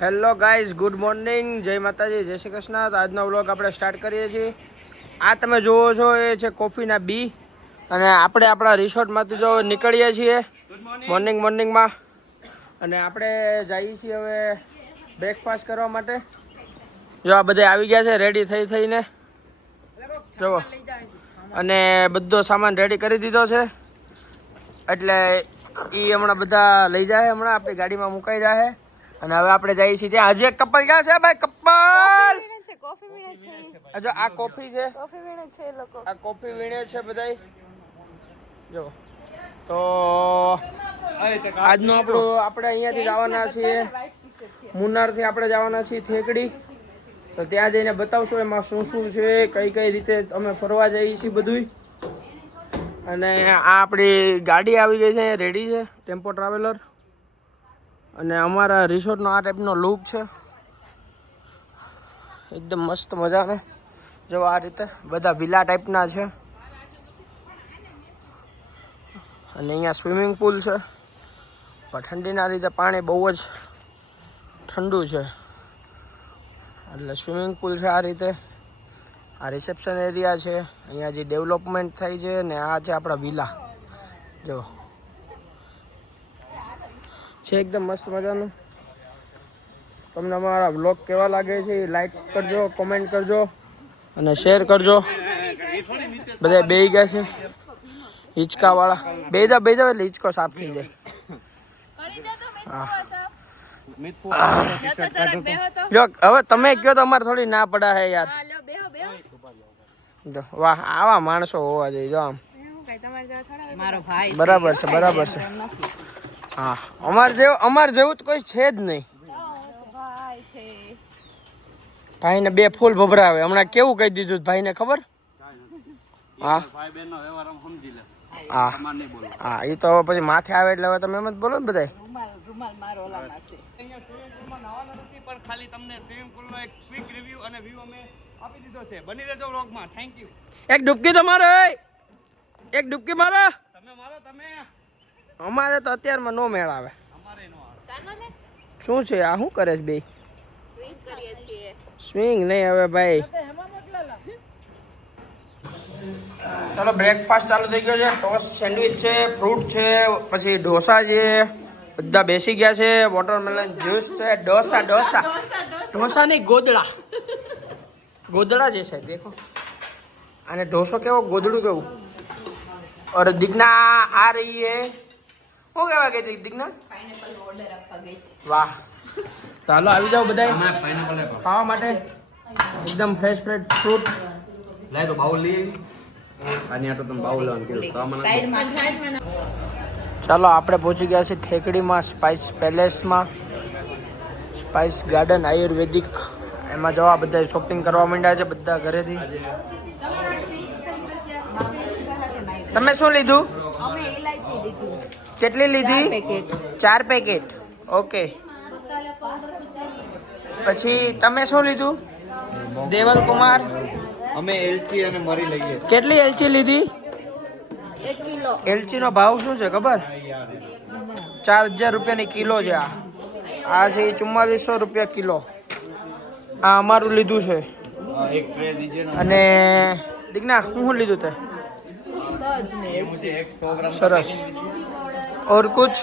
Hello guys, good morning, જય માતાજી, જય શ્રી કૃષ્ણ. તો આજનો વ્લોગ આપણે સ્ટાર્ટ કરીએ છીએ. આ તમે જોવો છો એ છે કોફીના બી, અને આપણે આપણા રિસોર્ટમાંથી જો નીકળીએ છીએ મોર્નિંગમાં, અને આપણે જઈએ છીએ હવે બ્રેકફાસ્ટ કરવા માટે. જો આ બધા આવી ગયા છે રેડી થઈને જુઓ, અને બધો સામાન રેડી કરી દીધો છે, એટલે એ હમણાં બધા લઈ જાય, હમણાં આપણી ગાડીમાં મુકાઈ જાય. અને હવે આપણે જઈએ છીએ ત્યાં. હજી એક કપલ ક્યાં છે ભાઈ? કપલ જો આ કોફી છે, આ કોફી વીણે છે બધાય. જો તો આજનો આપણે અહીંયાથી જવાના છીએ મુન્નારથી, આપણે જવાના છીએ થેકડી. તો ત્યાં જઈને બતાવશું એમાં શું શું છે, કઈ રીતે અમે ફરવા જઈએ છીએ બધું. અને આ આપણી ગાડી આવી ગઈ છે, રેડી છે, ટેમ્પો ટ્રાવેલર. અને અમારા રિસોર્ટનો આ ટાઈપનો લુક છે, એકદમ મસ્ત મજાનો. જો આ રીતે બધા વિલા ટાઈપના છે, અને અહીંયા સ્વિમિંગ પુલ છે, પણ ઠંડીના લીધે પાણી બહુ જ ઠંડુ છે, એટલે સ્વિમિંગ પુલ છે આ રીતે. આ રિસેપ્શન એરિયા છે, અહીંયા જે ડેવલપમેન્ટ થાય છે, ને આ છે આપણા વિલા. જો છે એકદમ મસ્ત મજાનું. તમને અમારા વ્લોગ કેવા લાગે છે એ લાઈક કરજો, કોમેન્ટ કરજો અને શેર કરજો. બધા બેહી ગયા છે હિંચકાવાળા, બેજા એટલે હિંચકો સાફ થઈ જાય. જો હવે તમે કહો તો અમારે થોડી ના પડા હે યાર. વાહ, આવા માણસો હોવા જોઈએ. જો આમ બરાબર છે. હા, અમાર જેવું તો કોઈ છે જ નહીં. ભાઈને 2 ફૂલ ભભરાવે. હમણાં કેવું કહી દીધું ભાઈને, ખબર? હા, એ તો હવે પછી માથે આવે એટલે હવે તમે એમ જ બોલો ને બધા. ખાલી તમને સ્વિમિંગ પુલનો એક ક્વિક રિવ્યુ અને વ્યૂ અમે આપી દીધો છે. બની રહેજો વ્લોગમાં. Thank you. એક ડૂબકી તો મારો, એક ડૂબકી મારો. તમે મારો, તમે. અમારે તો અત્યારમાં નો મેળ આવે. અમારે નો આવે. શું છે આ? શું કરે છે બે? સ્વિંગ નહીં હવે ભાઈ. ચાલો, બ્રેકફાસ્ટ ચાલુ થઈ ગયો છે. ટોસ્ટ સેન્ડવિચ છે, ફ્રૂટ છે, પછી ઢોસા છે. બધા બેસી ગયા છે. વોટરમેલન જ્યુસ છે. ઢોસા નહીં, ગોદડા જે છે દેખો. અને ઢોસો કેવો, ગોદડું કેવું. और दिग्ना आ रही है. શું કહેવા ગઈ હતી દિગ્ના? પાઇનેપલ ઓર્ડર આપવા ગઈ. વાહ, ચાલો આવી જાઓ બધા ખાવા માટે. એકદમ ફ્રેશ ફ્રૂટ. લાય તો બાઉલ લઈ આની આટો તમે બાઉલ લેવાનું કીધું તો મને સાઈડમાં. ચાલો, આપણે પહોંચી ગયા છીએ થેકડીમાં, સ્પાઇસ પેલેસમાં, સ્પાઇસ ગાર્ડન આયુર્વેદિક. એમાં જવા બધા શોપિંગ કરવા માંડ્યા છે બધા ઘરેથી. તમે શું લીધું? અમે ઇલાયચી લીધી. કેટલી લીધી? 4 પેકેટ. ઓકે. પછી તમે શું લીધું? દેવલ કુમાર. અમે એલચી અને મરી લઈએ. કેટલી એલચી લીધી? 1 કિલો. એલચી નો ભાવ શું છે ખબર? 4000 રૂપિયાની કિલો છે. આ છે 4400 રૂપિયા કિલો. આ અમારું લીધું છે. એક ટ્રે દીજે ને. અને દીકના શું લીધું તે? સરસ. ઓર કુછ?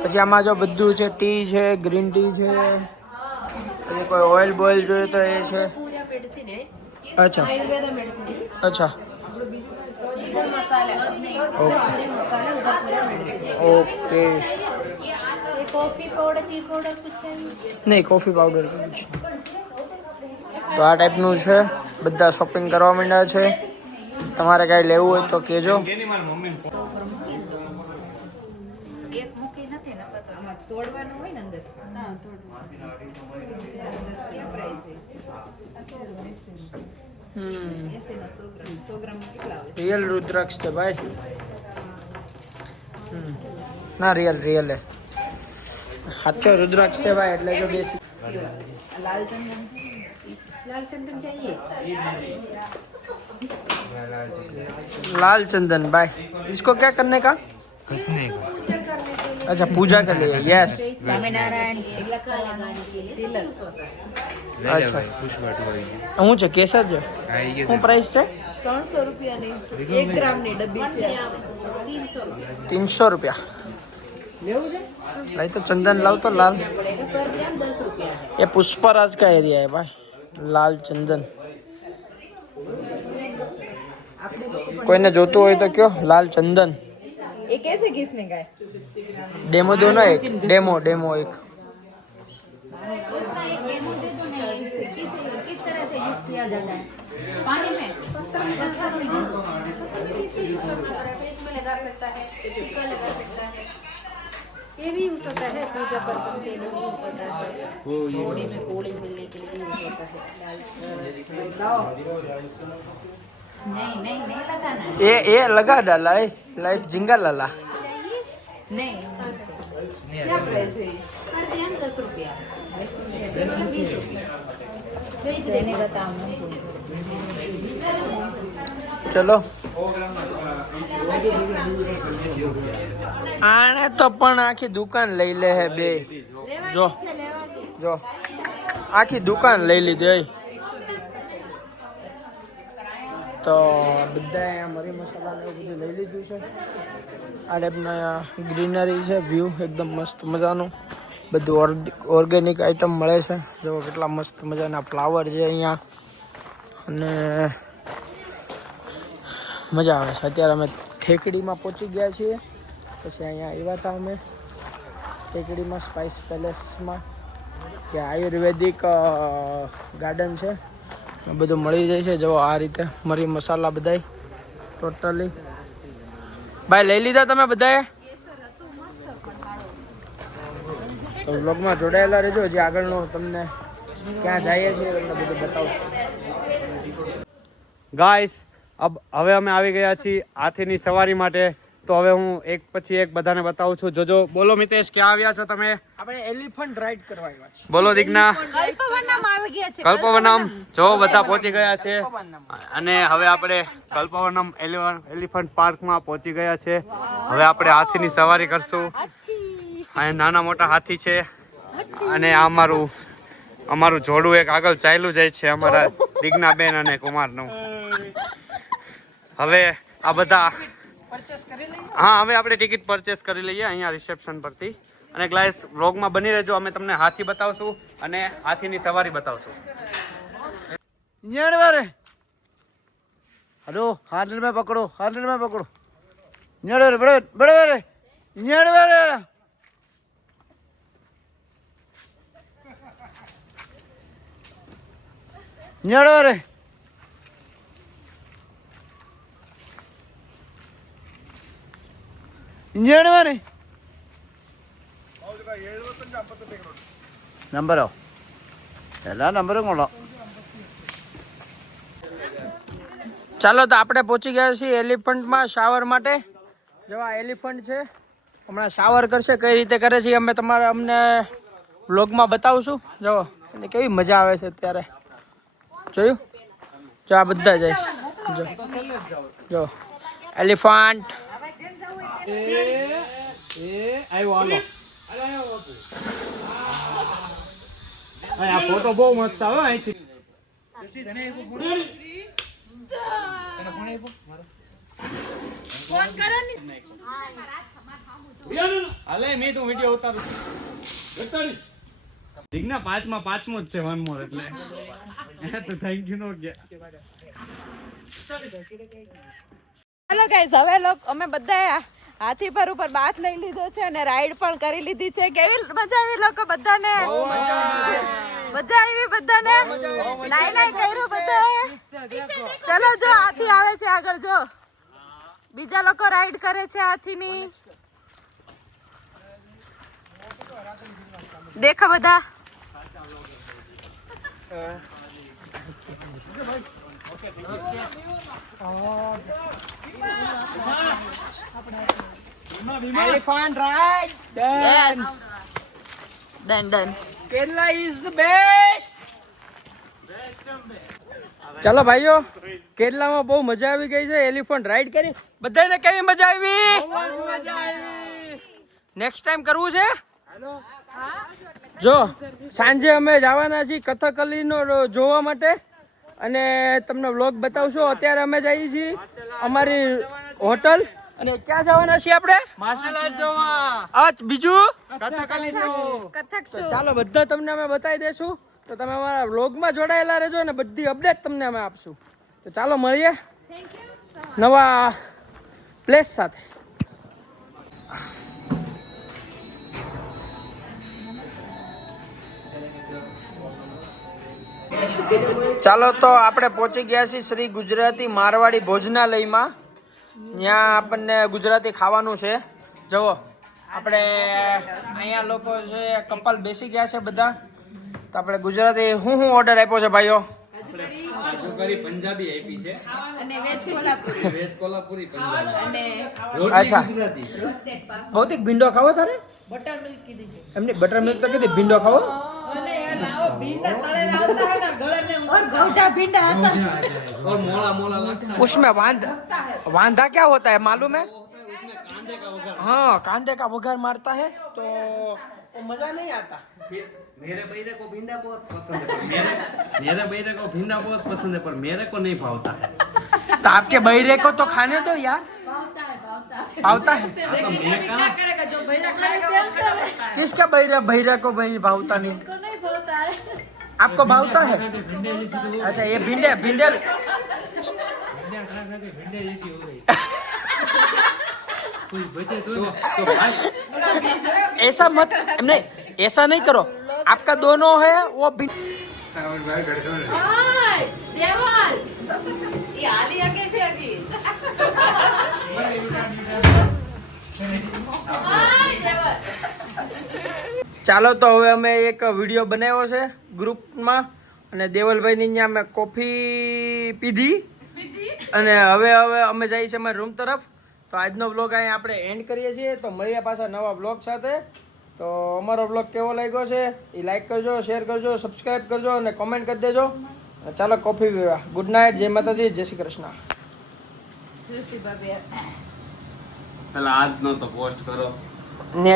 પછી આમાં જો બધું છે, ટી છે, ગ્રીન ટી છે, પછી કોઈ ઓઇલ બોઇલ જોઈએ તો એ છે. અચ્છા અચ્છા, okay. Coffee powder, T powder कुछ नहीं, कॉफी पाउडर कुछ. તો આ ટાઈપનું છે. બધા શોપિંગ કરવા માંડ્યા છે. તમારે કાંઈ લેવું હોય તો કહેજો. એક મૂકી નથી ને આમાં તોડવાનું હોય ને અંદર. હા, રિયલ રુદ્રાક્ષ છે ભાઈ. ના, રિયલ હે. સાચો રુદ્રાક્ષ છે ભાઈ. એટલે જો બેસી लाल चंदन चाहिए. लाल चंदन भाई, इसको क्या करने का? पूजा करने के लिए अच्छा पूजा के लिए यस स्वामीनारायण तिलक लगाने के लिए सब यूज होता है। अच्छा હું છે કેસર છે શું પ્રાઇસ છે 300 રૂપિયાની 1 ગ્રામની ડબ્બી છે 300 રૂપિયા લેવું છે ભાઈ તો ચંदन लाव तो लाल पड़ेगा पर ग्राम 10 रुपया है। ये पुष्पराज का एरिया है भाई लाल चंदन કોઈને જોતું હોય તો કયો લાલ ચંદન ये कैसे किसने गाय डेमो दो ना एक डेमो एक उसका एक डेमो दे दो ना किस तरह से यूज किया जाता है पानी में फेस में लगा सकता है टीका लगा सकता है ये भी यूज होता है पूजा पर्पस के लिए भी यूज होता है बॉडी में कूलिंग मिलने के लिए भी यूज होता है नहीं लगाना है ये लगा डाला है लाइफ जिंगा लाला नहीं क्या प्राइस है पर ग्राम 10 रुपया 20 रुपया भेज देने का काम चलो આને તો પણ આખી દુકાન લઈ લે હે બે જો જો આખી દુકાન લઈ લીધી તો બધા અહીંયા મરી મસાલા ને એવું બધું લઈ લીધું છે આ ટાઈપના ગ્રીનરી છે વ્યૂ એકદમ મસ્ત મજાનું બધું ઓર્ગેનિક આઈટમ મળે છે જો કેટલા મસ્ત મજાના ફ્લાવર છે અહીંયા અને મજા આવે છે અત્યારે અમે ઠેકડીમાં પહોંચી ગયા છીએ પછી અહીંયા આવ્યા હતા અમે ઠેકડીમાં સ્પાઇસ પેલેસમાં કે આયુર્વેદિક ગાર્ડન છે બધું મળી જાય છે જો આ રીતે મરી મસાલા બધાય ટોટલી ભાઈ લઈ લીધા તમે બધાએ તો વ્લોગમાં જોડાયેલા રહેજો જે આગળનો તમને ક્યાં જઈએ છીએ તમને બધું બતાવશું ગાઈસ હવે અમે આવી ગયા છીએ હાથીની સવારી માટે તો હવે હું એક પછી એક બધાને બતાવું છું જોજો બોલો મિતેશ ક્યાં આવ્યા છો તમે આપણે એલિફન્ટ રાઈડ કરવા આવ્યા છીએ બોલો દિગ્ના કલ્પવનમ આવી ગયા છે કલ્પવનમ જો બધા પહોંચી ગયા છે અને હવે આપણે કલ્પવનમ એલિફન્ટ પાર્કમાં પહોંચી ગયા છે હવે આપણે હાથીની સવારી કરશું અહીંયા નાના મોટા હાથી છે અને આ અમારું જોડું એક આગળ ચાલ્યું જાય છે અમારા દિગ્નાબેન અને કુમારનું હવે આ બધા હા હવે આપણે ટિકિટ પરચેસ કરી લઈએ અહીંયા રિસેપ્શન પરથી અને ગ્લાસ વ્લોગમાં બની રહેજો અમે તમને હાથી બતાવશું અને હાથીની સવારી બતાવશું हेलो हाथ में पकड़ो बड़े बड़े बड़े നമ്പരോ എല്ലാ നമ്പരും കൊള്ളാം ચાલો તો આપણે પહોંચી ગયા છીએ એલિફન્ટમાં શાવર માટે જો આ એલિફન્ટ છે હમણાં શાવર કરશે કઈ રીતે કરે છે અમે અમને વ્લોગમાં બતાવશું જો એને કેવી મજા આવે છે અત્યારે જોયું જો આ બધા જાય છે જો એલિફન્ટ આ ફોટો બહુ મસ્ત આવે અહીંથી હાલે મેં તો વિડિયો ઉતારું દિગ્ના પાંચમો જ છે વન મોર એટલે તો thank you know hello guys હવે અમે બધા હાથી પર ઉપર બાથ લઈ લીધો છે અને રાઈડ પણ કરી લીધી છે કેવી મજા આવી લોકો બધાને મજા આવી બધાને નાઈ કર્યું બધાએ ચલો જો હાથી આવે છે આગળ જો બીજા લોકો રાઈડ કરે છે હાથીની દેખો બધા elephant ride done Kerala is the best ચાલો ભાઈઓ કેરલામાં બહુ મજા આવી ગઈ છે એલિફન્ટ રાઈડ કરી બધાને કેવી મજા આવી નેક્સ્ટ ટાઈમ કરવું છે. જો સાંજે અમે જવાના છીએ કથકલીનો જોવા માટે અને તમને વ્લોગ બતાવશો. અત્યારે અમે જઈએ છીએ અમારી હોટલ અને ક્યાં જવાના છીએ આપણે માર્શલ આર્ટ જોવા. આજ બીજું કથક તો ચાલો બધા તમને અમે બતાવી દેશું. તો તમે અમારા વ્લોગમાં જોડાયેલા રહેજો અને બધી અપડેટ તમને અમે આપશું. તો ચાલો મળીએ નવા પ્લેસ સાથે. ચાલો તો આપણે પહોંચી ગયા છીએ શ્રી ગુજરાતી મારવાડી ભોજનાલયમાં. ત્યાં આપણને ગુજરાતી ખાવાનું છે. જુઓ આપણે અહીંયા લોકો છે કપલ બેસી ગયા છે બધા. તો આપણે ગુજરાતી હું ઓર્ડર આપ્યો છે ભાઈઓ? કાજુ કરી પંજાબી આપી છે અને વેજ કોલ્હાપુરી વેજ કોલ્હાપુરી પંજાબી અને અચ્છા ગુજરાતી. ભૌતિક ભીંડો ખાવો તારે? એમને બટર મિલ્ક તો કીધી ભીંડો ખાવો. और गौटा भिंडा आता है और मोला मोला लगता है. उसमें वांधा क्या होता है मालूम है? उसमें कांदे का वघार. हाँ कांदे का वघार मारता है तो वो मजा नहीं आता. मेरे बेटे को भिंडा बहुत पसंद है पर मेरे बेटे को भिंडा बहुत पसंद है पर मेरे को नहीं भावता है. तो आपके बहरे को तो खाने दो यार. भावता है. हाँ, तो मैं कहाँ किसका बहरा को भाई भावता नहीं? आपको भावता है? अच्छा ये भिंडे भिंडे तो भाई ऐसा मत नहीं, ऐसा नहीं करो. आपका दोनों है वो हाय देवल ये आलिया कैसे हजी हाय देवल ચાલો તો હવે અમે એક વિડીયો બનાવ્યો છે ગ્રુપમાં અને દેવલભાઈની ત્યાં અમે કોફી પીધી અને હવે અમે જઈએ છીએ અમારા રૂમ તરફ. તો આજનો વ્લોગ અહીં આપણે એન્ડ કરીએ છીએ. તો મળીએ પાછા નવા વ્લોગ સાથે. તો અમારો વ્લોગ કેવો લાગ્યો છે એ લાઈક કરજો, શેર કરજો, સબસ્ક્રાઈબ કરજો અને કોમેન્ટ કરી દેજો. ચાલો કોફી પીવા. ગુડ નાઇટ, જય માતાજી, જય શ્રી કૃષ્ણ. સૃષ્ટિ બાબે પેલા આજનો તો પોસ્ટ કરો. નેટ